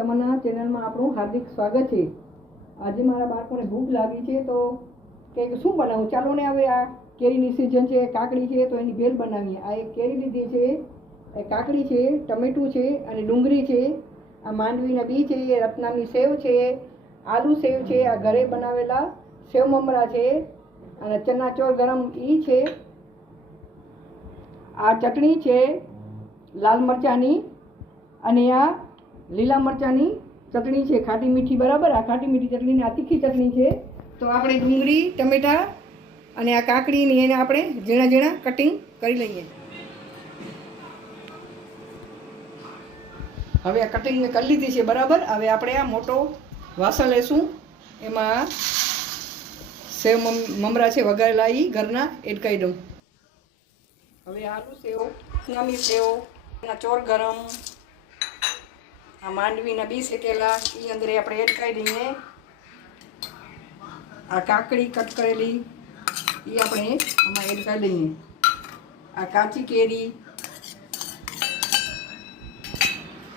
તમન્ના ચેનલમાં આપણું હાર્દિક સ્વાગત છે। આજે મારા બાળકોને ભૂખ લાગી છે તો કે શું બનાવું, ચાલો ને હવે આ કેરીની સિઝન છે, કાકડી છે તો એની ભેલ બનાવીએ। આ એક કેરી લીધી છે, કાકડી છે, ટમેટું છે અને ડુંગળી છે, આ માંડવીના બી છે, રત્નાની સેવ છે, આલુ સેવ છે, આ ઘરે બનાવેલા સેવ મમરા છે અને ચનાચોર ગરમ ઈ છે, આ ચટણી છે લાલ મરચાંની અને આ લીલા મરચાંની ચટણી છે, ખાટી મીઠી બરાબર। આ ખાટી મીઠી ચટણી આ તીખી ચટણી છે। તો આપણે ડુંગળી ટમેટા અને આ કાકડીની એને આપણે ઝીણા ઝીણા કટિંગ કરી લઈએ। હવે આ કટિંગ મેં કરી લીધી છે બરાબર। હવે આપણે આ મોટો વાસણ લેશું, એમાં સેવ મમરા છે વઘારેલા એ ઘરના એડ કરી દઉં। હવે આલુ સેવ, નામી સેવ, ચોર ગરમ, આ માંડવીના બી શેકેલા એ અંદર આપણે એડ કરી દઈએ। આ કાકડી કટ કરેલી એ આપણે આમાં એડ કરી દઈએ। આ કાચી કેરી,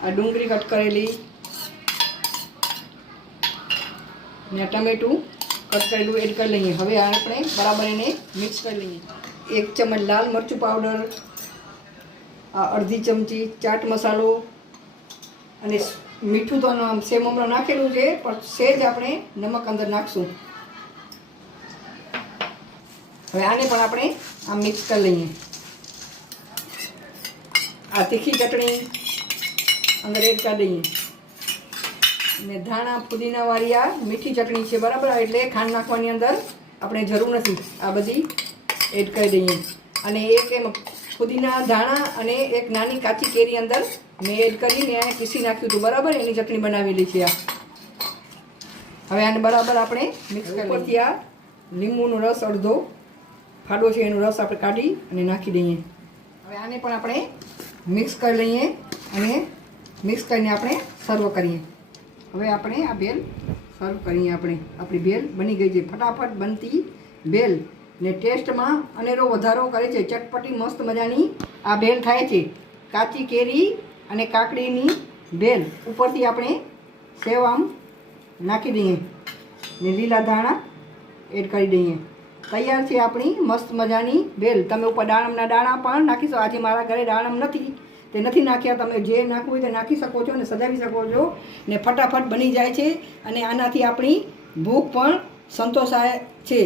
આ ડુંગળી કટ કરેલી ને ટમેટું કટ કરેલું એડ કરી લઈએ। હવે આપણે બરાબર એને મિક્સ કરી લઈએ। 1 ચમચ લાલ મરચું પાવડર, આ અડધી ચમચી ચાટ મસાલો અને મીઠું તો સેવ મમરા નાખેલું છે પણ સેજ આપણે નમક અંદર નાખશું। હવે આને પણ આપણે આ મિક્સ કરી લઈએ। આ તીખી ચટણી અંદર એડ કરી દઈએ અને ધાણા ફુદીનાવાળી આ મીઠી ચટણી છે બરાબર, એટલે ખાંડ નાખવાની અંદર આપણે જરૂર નથી, આ બધી એડ કરી દઈએ। અને એક એમ ફુદીના ધાણા અને એક નાની કાચી કેરી અંદર મેં એડ કરીને પીસી નાખ્યું હતું બરાબર, એની ચટણી બનાવેલી છે આ। હવે આને બરાબર આપણે મિક્સ કરી પરથી આ લીંબુનો રસ અડધો ફાડો છે એનો રસ આપણે કાઢી અને નાખી દઈએ। હવે આને પણ આપણે મિક્સ કરી લઈએ અને મિક્સ કરીને આપણે સર્વ કરીએ। હવે આપણે આ ભેલ સર્વ કરીએ। આપણી ભેલ બની ગઈ છે, ફટાફટ બનતી ભેલ ને ટેસ્ટમાં અનેરો વધારો કરે છે, ચટપટી મસ્ત મજાની આ ભેલ થાય છે। કાચી કેરી અને કાકડીની ભેલ ઉપરથી આપણે સેવ આમ નાખી દઈએ ને લીલા ધાણા એડ કરી દઈએ। તૈયાર છે આપણી મસ્ત મજાની ભેલ। તમે ઉપર દાડમના દાણા પણ નાખી શકો। આજે મારા ઘરે દાડમ નથી તે નથી નાખ્યા, તમે જે નાખવું હોય તે નાખી શકો છો અને સજાવી શકો છો ને ફટાફટ બની જાય છે અને આનાથી આપણી ભૂખ પણ સંતોષાય છે।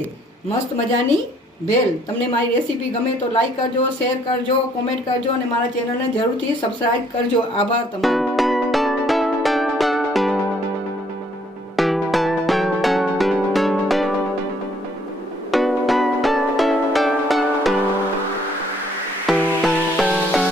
મસ્ત મજાની ભેલ। તમને મારી રેસીપી ગમે તો લાઈક કરજો, શેર કરજો, કોમેન્ટ કરજો અને મારા ચેનલને જરૂરથી સબસ્ક્રાઈબ કરજો। આભાર તમારો।